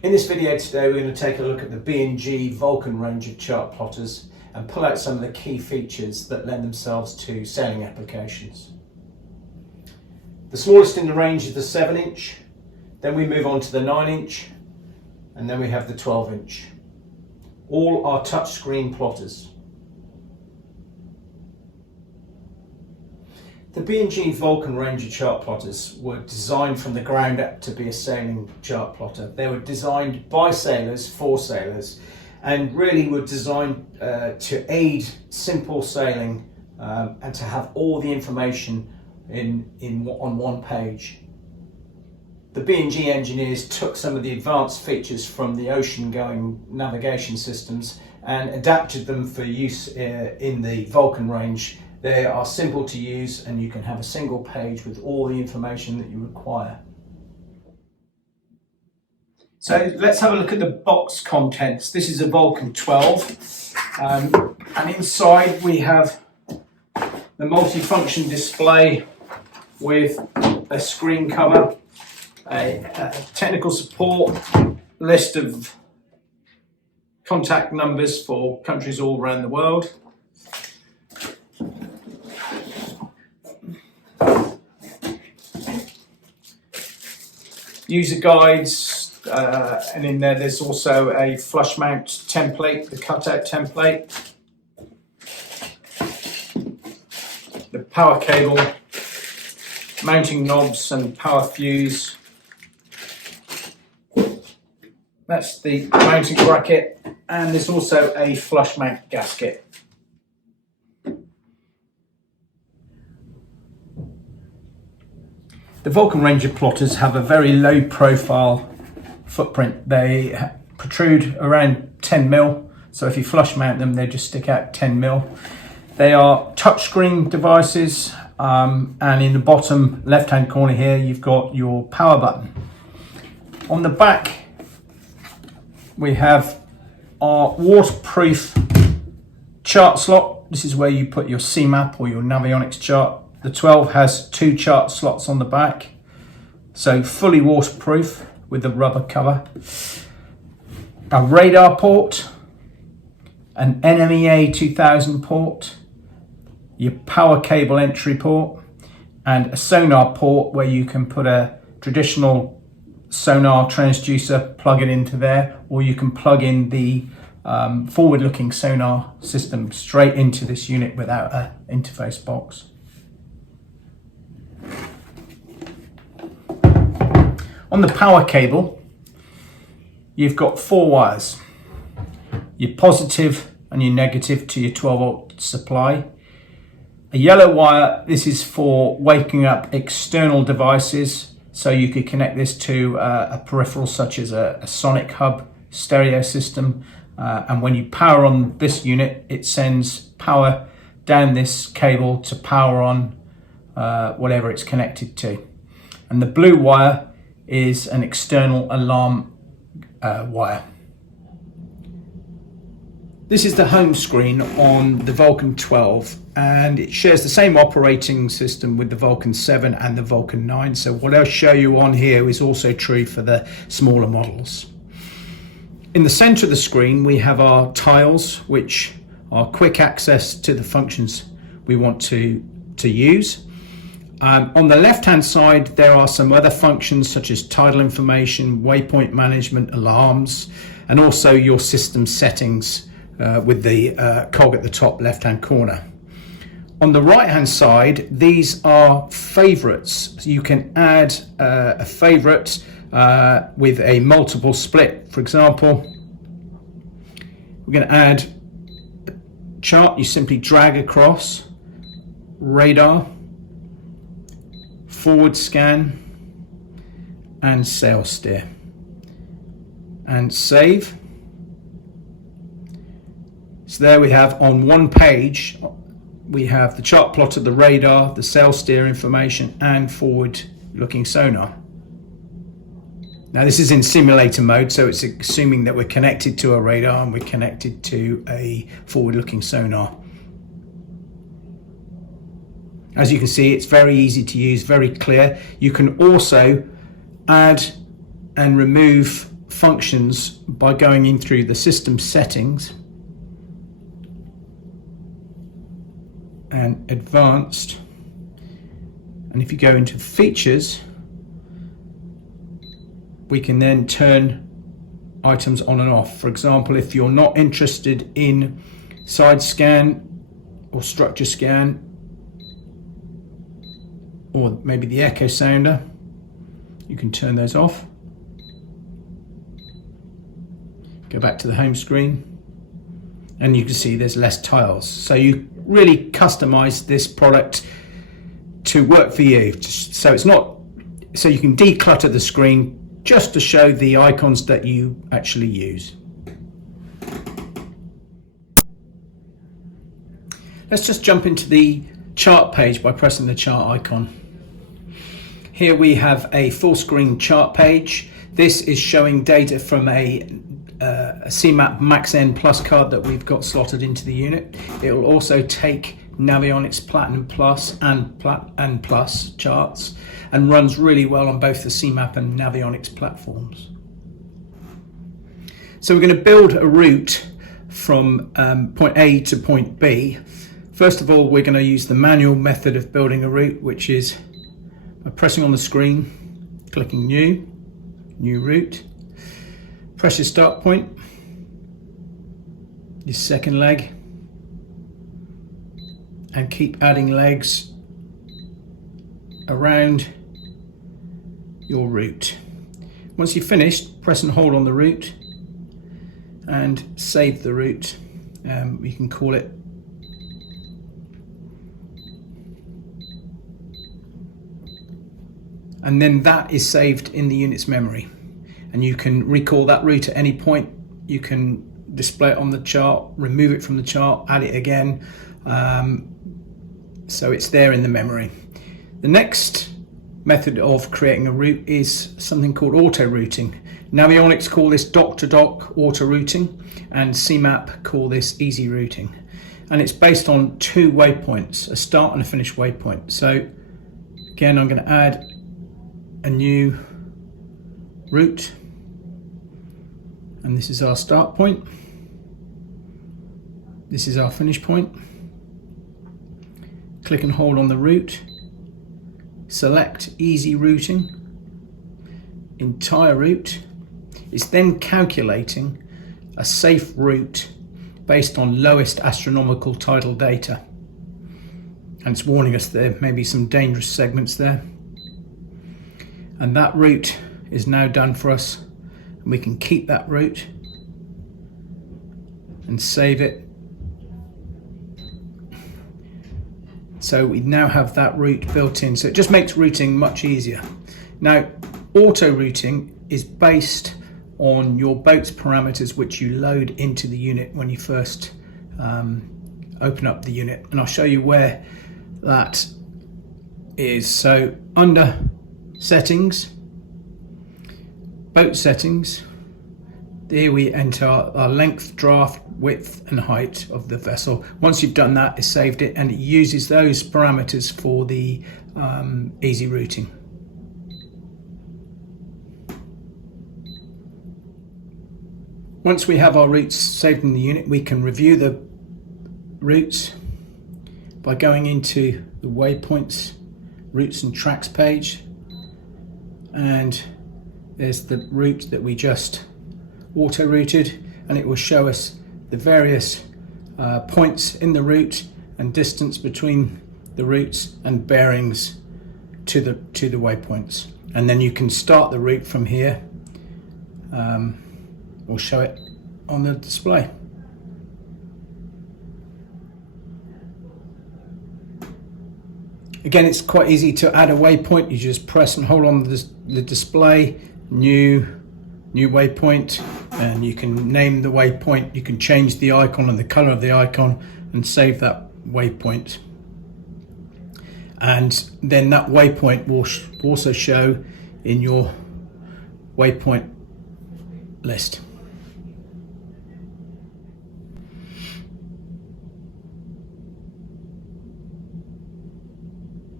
In this video today we're going to take a look at the B&G Vulcan range of chart plotters and pull out some of the key features that lend themselves to sailing applications. The smallest in the range is the 7-inch, then we move on to the 9-inch, and then we have the 12-inch. All are touchscreen plotters. The B&G Vulcan range of chart plotters were designed from the ground up to be a sailing chart plotter. They were designed by sailors for sailors and really were designed to aid simple sailing and to have all the information on one page. The B&G engineers took some of the advanced features from the ocean-going navigation systems and adapted them for use in the Vulcan range. They are simple to use and you can have a single page with all the information that you require. So let's have a look at the box contents. This is a Vulcan 12 and inside we have the multifunction display with a screen cover, a technical support list of contact numbers for countries all around the world. User guides, and in there's also a flush mount template, the cutout template, the power cable, mounting knobs and power fuse. That's the mounting bracket, and there's also a flush mount gasket. The Vulcan range of plotters have a very low profile footprint. They protrude around 10 mil, so if you flush mount them they just stick out 10 mil. They are touchscreen devices, and in the bottom left hand corner here you've got your power button. On the back we have our waterproof chart slot. This is where you put your CMAP or your Navionics chart. The 12 has 2 chart slots on the back, so fully waterproof with the rubber cover. A radar port, an NMEA 2000 port, your power cable entry port, and a sonar port where you can put a traditional sonar transducer, plug it into there, or you can plug in the forward-looking sonar system straight into this unit without an interface box. On the power cable, you've got 4 wires. Your positive and your negative to your 12-volt supply. A yellow wire, this is for waking up external devices, so you could connect this to a peripheral such as a sonic hub stereo system, and when you power on this unit it sends power down this cable to power on whatever it's connected to. And the blue wire is an external alarm wire. This is the home screen on the Vulcan 12 and it shares the same operating system with the Vulcan 7 and the Vulcan 9, so what I'll show you on here is also true for the smaller models. In the center of the screen we have our tiles, which are quick access to the functions we want to use. On the left hand side there are some other functions such as tidal information, waypoint management, alarms, and also your system settings with the cog at the top left hand corner. On the right hand side these are favorites. So you can add a favorite with a multiple split. For example, we're going to add a chart. You simply drag across radar, ForwardScan and Sailsteer, and save. So there we have on one page we have the chart plotter, the radar, the Sailsteer information and forward looking sonar. Now this is in simulator mode, so it's assuming that we're connected to a radar and we're connected to a forward looking sonar. As you can see, it's very easy to use, very clear. You can also add and remove functions by going in through the system settings and advanced, and if you go into features, we can then turn items on and off. For example, if you're not interested in side scan or structure scan, or maybe the echo sounder, you can turn those off. Go back to the home screen and you can see there's less tiles. So you really customize this product to work for you. So it's not, so you can declutter the screen just to show the icons that you actually use. Let's just jump into the chart page by pressing the chart icon. Here we have a full screen chart page. This is showing data from a CMAP Max N Plus card that we've got slotted into the unit. It will also take Navionics Platinum Plus and Plus charts, and runs really well on both the CMAP and Navionics platforms. So we're going to build a route from point A to point B. First of all, we're going to use the manual method of building a route, which is by pressing on the screen, clicking new route, press your start point, your second leg, and keep adding legs around your route. Once you've finished, press and hold on the route and save the route. You can call it and then that is saved in the unit's memory, and you can recall that route at any point. You can display it on the chart, remove it from the chart, add it again, so it's there in the memory. The next method of creating a route is something called auto routing. Navionics call this dock-to-dock auto routing, and CMAP call this easy routing, and it's based on two waypoints, a start and a finish waypoint. So again, I'm going to add a new route, and this is our start point, this is our finish point. Click and hold on the route, select easy routing, entire route. It's then calculating a safe route based on lowest astronomical tidal data, and it's warning us there may be some dangerous segments there. And that route is now done for us, and we can keep that route and save it. So we now have that route built in, so it just makes routing much easier. Now, auto routing is based on your boat's parameters, which you load into the unit when you first open up the unit, and I'll show you where that is. So under settings, boat settings, there we enter our length, draft, width and height of the vessel. Once you've done that, it's saved it, and it uses those parameters for the easy routing. Once we have our routes saved in the unit, we can review the routes by going into the waypoints, routes and tracks page, and there's the route that we just auto routed, and it will show us the various points in the route and distance between the routes and bearings to the waypoints. And then you can start the route from here. We'll show it on the display. Again, it's quite easy to add a waypoint. You just press and hold on the display, new waypoint, and you can name the waypoint. You can change the icon and the color of the icon and save that waypoint. And then that waypoint will also show in your waypoint list.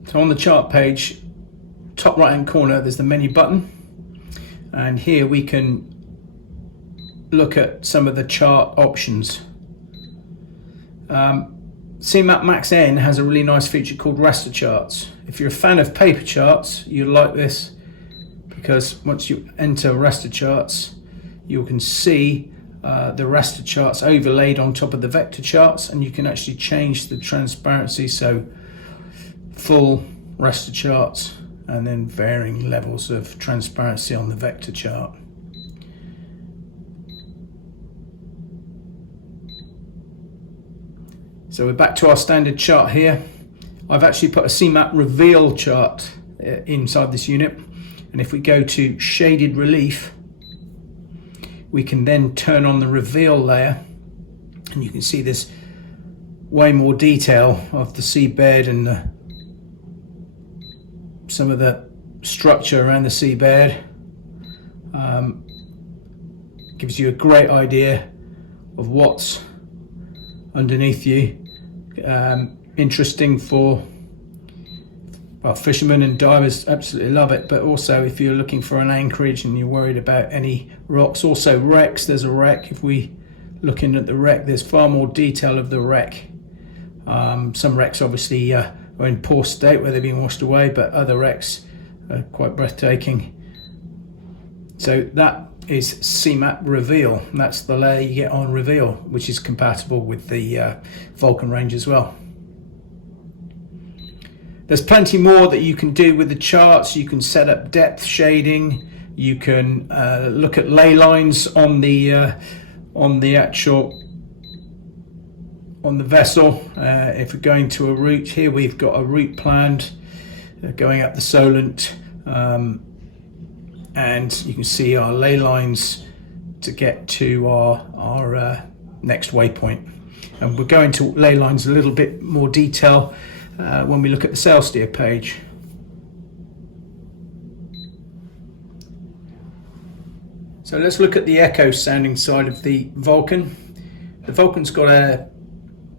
So on the chart page, top right hand corner, there's the menu button, and here we can look at some of the chart options. CMAP Max N has a really nice feature called raster charts. If you're a fan of paper charts, you'll like this, because once you enter raster charts, you can see the raster charts overlaid on top of the vector charts, and you can actually change the transparency, so full raster charts and then varying levels of transparency on the vector chart. So we're back to our standard chart here. I've actually put a CMAP reveal chart inside this unit, and if we go to shaded relief, we can then turn on the reveal layer, and you can see there's way more detail of the seabed and some of the structure around the seabed. Gives you a great idea of what's underneath you. Interesting for, well, fishermen and divers absolutely love it, but also if you're looking for an anchorage and you're worried about any rocks. Also wrecks, there's a wreck. If we looking at the wreck, there's far more detail of the wreck. Some wrecks obviously are in poor state where they've been washed away, but other wrecks are quite breathtaking. So that is CMAP reveal, and that's the layer you get on reveal, which is compatible with the Vulcan range as well. There's plenty more that you can do with the charts. You can set up depth shading. You can look at ley lines on the vessel. If we're going to a route, here we've got a route planned going up the Solent, and you can see our ley lines to get to our next waypoint. And we're going to ley lines a little bit more detail when we look at the Sailsteer page. So let's look at the echo sounding side of the Vulcan. The Vulcan's got a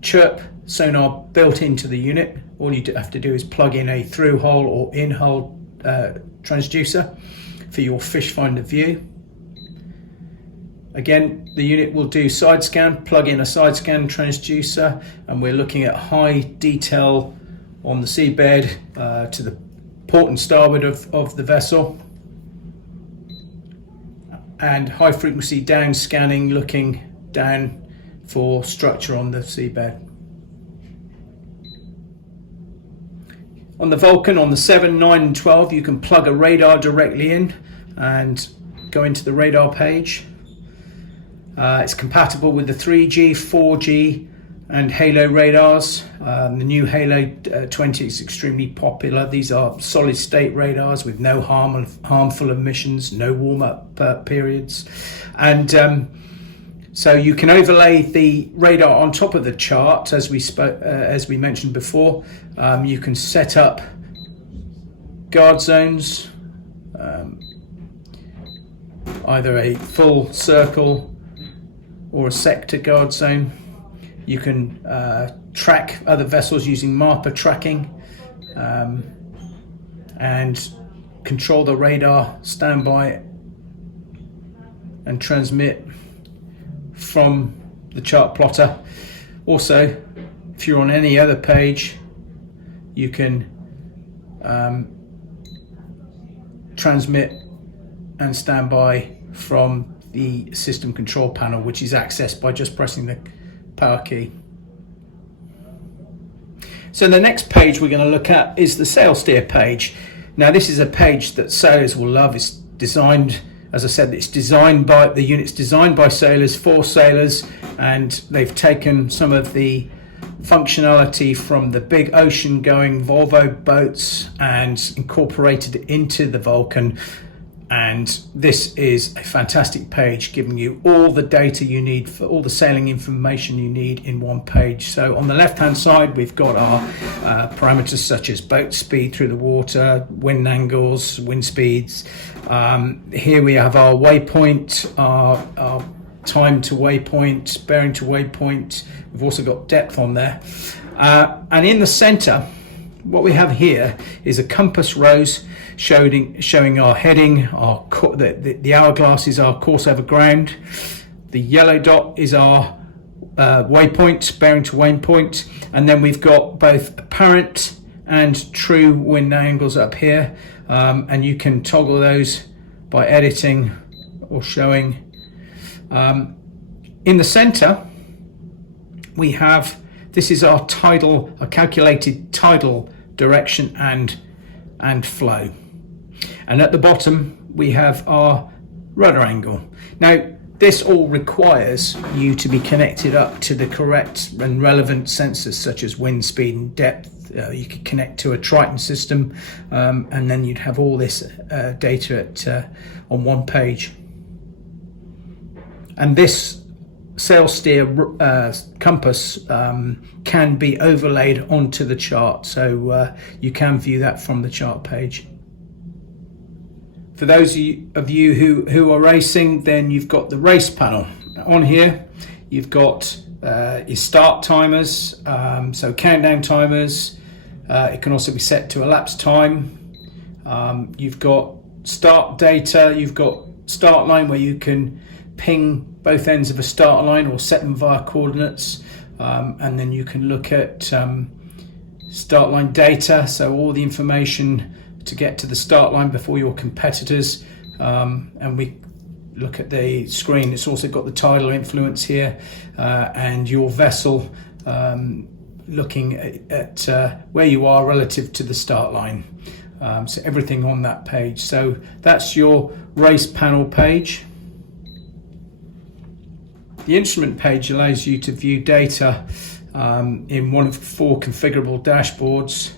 chirp sonar built into the unit. All you have to do is plug in a through hull or in hull transducer for your fish finder view. Again, the unit will do side scan, plug in a side scan transducer, and we're looking at high detail on the seabed to the port and starboard of the vessel, and high frequency down scanning, looking down for structure on the seabed. On the Vulcan, on the 7, 9 and 12, you can plug a radar directly in and go into the radar page. It's compatible with the 3G, 4G and Halo radars. The new Halo 20 is extremely popular. These are solid state radars with no harmful emissions, no warm-up periods. And so you can overlay the radar on top of the chart, as we mentioned before. You can set up guard zones, either a full circle or a sector guard zone. You can track other vessels using MARPA tracking, and control the radar standby and transmit from the chart plotter. Also, if you're on any other page, you can transmit and standby from the system control panel, which is accessed by just pressing the power key. So the next page we're going to look at is the Sailsteer page. Now this is a page that sailors will love. It's designed, as I said, the unit's designed by sailors for sailors, and they've taken some of the functionality from the big ocean going Volvo boats and incorporated it into the Vulcan. And this is a fantastic page, giving you all the data you need for all the sailing information you need in one page. So on the left hand side, we've got our parameters such as boat speed through the water, wind angles, wind speeds. Here we have our waypoint, our time to waypoint, bearing to waypoint. We've also got depth on there. And in the center, what we have here is a compass rose showing our heading, the hourglass is our course over ground. The yellow dot is our waypoint, bearing to waypoint, and then we've got both apparent and true wind angles up here, and you can toggle those by editing or showing. In the center we have, this is our tidal, a calculated tidal direction and flow, and at the bottom we have our rudder angle. Now this all requires you to be connected up to the correct and relevant sensors such as wind speed and depth. You could connect to a Triton system, and then you'd have all this data on one page. And this Sailsteer compass can be overlaid onto the chart, so you can view that from the chart page. For those of you who are racing, then you've got the race panel. On here you've got your start timers, so countdown timers. It can also be set to elapsed time. You've got start data, you've got start line where you can ping both ends of a start line or set them via coordinates, and then you can look at start line data, so all the information to get to the start line before your competitors, and we look at the screen. It's also got the tidal influence here, and your vessel, looking at where you are relative to the start line, so everything on that page. So that's your race panel page. The instrument page allows you to view data in one of 4 configurable dashboards.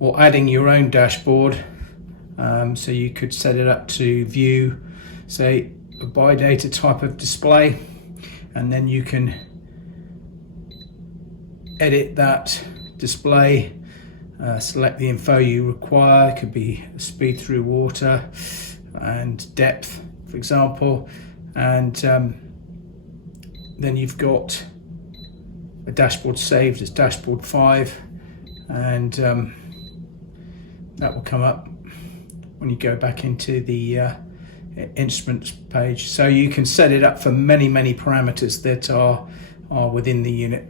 Or adding your own dashboard, so you could set it up to view, say, a by data type of display, and then you can edit that display, select the info you require. It could be speed through water and depth, for example, and then you've got a dashboard saved as dashboard 5, and that will come up when you go back into the instruments page. So you can set it up for many parameters that are within the unit.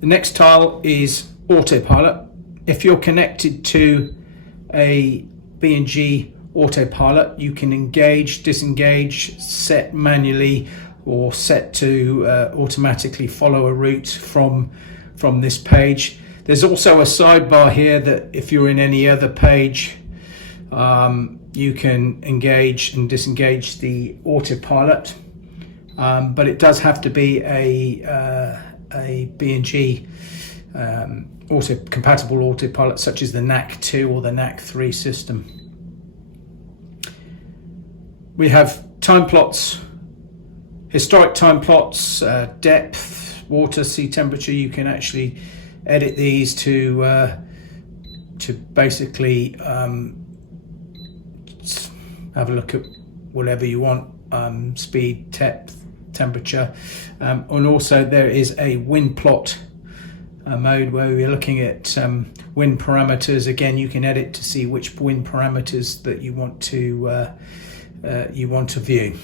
The next tile is Autopilot. If you're connected to a B&G Autopilot, you can engage, disengage, set manually, or set to automatically follow a route from this page. There's also a sidebar here that if you're in any other page, you can engage and disengage the autopilot, but it does have to be a B&G compatible autopilot, such as the NAC2 or the NAC3 system. We have time plots, historic time plots, depth, water, sea temperature. You can actually edit these to basically have a look at whatever you want, speed, depth, temperature, and also there is a wind plot mode where we're looking at wind parameters. Again, you can edit to see which wind parameters that you want to view.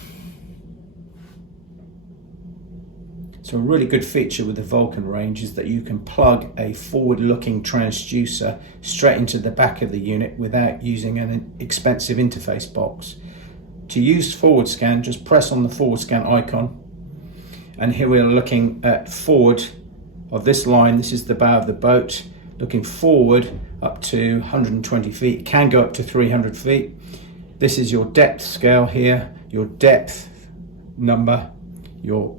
So a really good feature with the Vulcan range is that you can plug a forward-looking transducer straight into the back of the unit without using an expensive interface box. To use ForwardScan, just press on the ForwardScan icon, and here we are looking at forward of this line. This is the bow of the boat, looking forward up to 120 feet, it can go up to 300 feet. This is your depth scale here, your depth number, your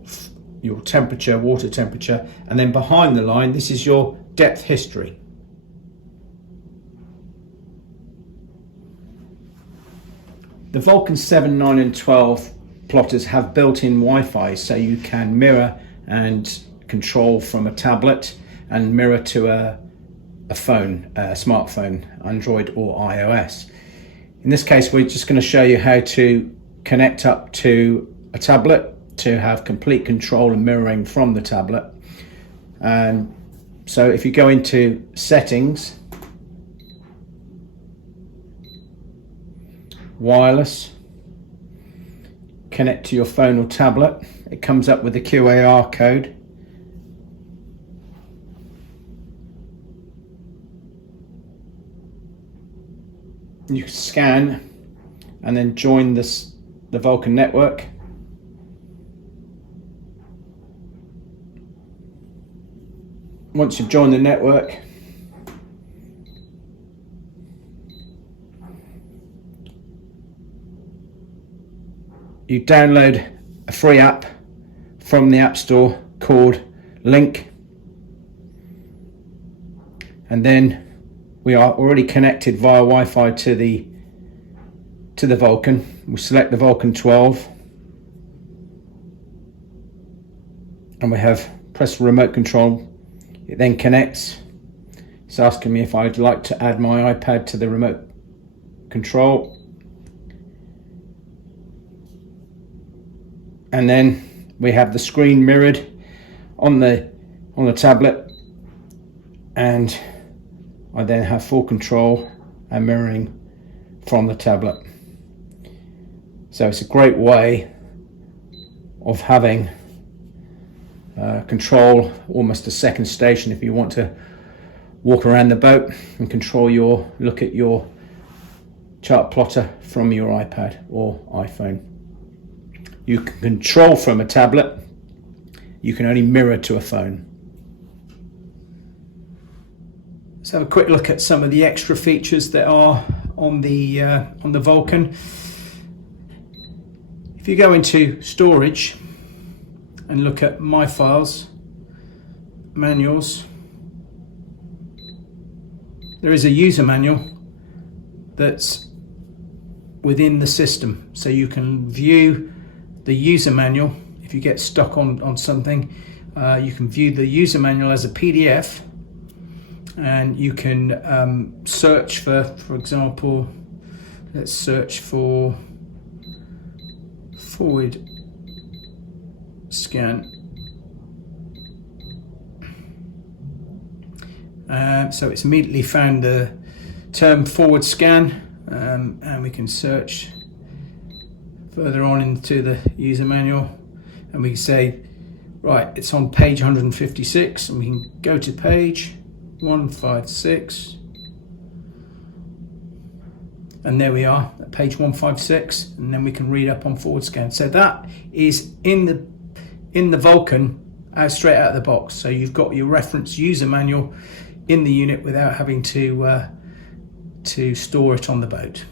temperature, water temperature, and then behind the line, this is your depth history. The Vulcan 7, 9 and 12 plotters have built-in Wi-Fi, so you can mirror and control from a tablet and mirror to a phone, a smartphone, Android or iOS. In this case, we're just going to show you how to connect up to a tablet to have complete control and mirroring from the tablet, and So if you go into settings, wireless, connect to your phone or tablet, it comes up with the QAR code. You can scan and then join the Vulcan network. Once you've joined the network, you download a free app from the App Store called Link, and then we are already connected via Wi-Fi to the Vulcan. We select the Vulcan 12 and we have press remote control. It then connects. It's asking me if I'd like to add my iPad to the remote control, and then we have the screen mirrored on the tablet, and I then have full control and mirroring from the tablet. So it's a great way of having control, almost a second station if you want to walk around the boat and look at your chart plotter from your iPad or iPhone. You can control from a tablet, you can only mirror to a phone. Let's have a quick look at some of the extra features that are on the Vulcan. If you go into storage and look at My Files, Manuals, there is a user manual that's within the system, so you can view the user manual. If you get stuck on something, you can view the user manual as a PDF, and you can search for example, let's search for ForwardScan. So it's immediately found the term ForwardScan, and we can search further on into the user manual, and we can say, right, it's on page 156, and we can go to page 156, and there we are at page 156, and then we can read up on ForwardScan. So that is in the Vulcan straight out of the box. So you've got your reference user manual in the unit without having to store it on the boat.